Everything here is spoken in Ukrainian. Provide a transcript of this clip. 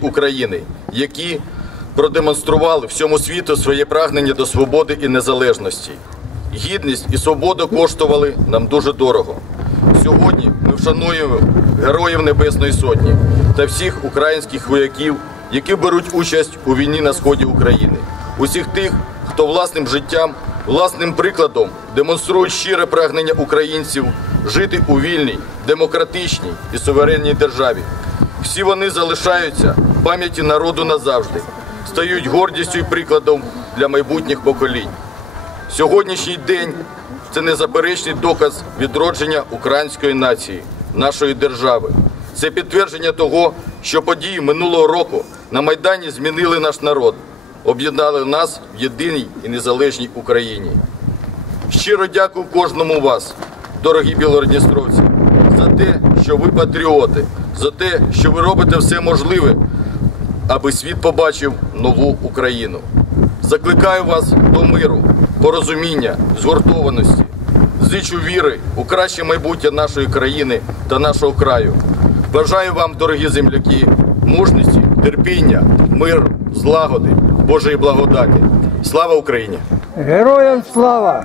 України, які продемонстрували всьому світу своє прагнення до свободи і незалежності. Гідність і свобода коштували нам дуже дорого. Сьогодні ми вшануємо героїв Небесної Сотні та всіх українських вояків, які беруть участь у війні на сході України, усіх тих, хто власним життям, власним прикладом демонструє щире прагнення українців жити у вільній, демократичній і суверенній державі. Всі вони залишаються в пам'яті народу назавжди, стають гордістю і прикладом для майбутніх поколінь. Сьогоднішній день це незаперечний доказ відродження української нації, нашої держави. Це підтвердження того, що події минулого року на Майдані змінили наш народ, об'єднали нас в єдиній і незалежній Україні. Щиро дякую кожному вас, дорогі білородністровці, за те, що ви патріоти, за те, що ви робите все можливе, аби світ побачив нову Україну. Закликаю вас до миру, порозуміння, згуртованості, зичу віри у краще майбутнє нашої країни та нашого краю. Бажаю вам, дорогі земляки, мужності, терпіння, миру, злагоди, Божої благодаті. Слава Україні! Героям слава!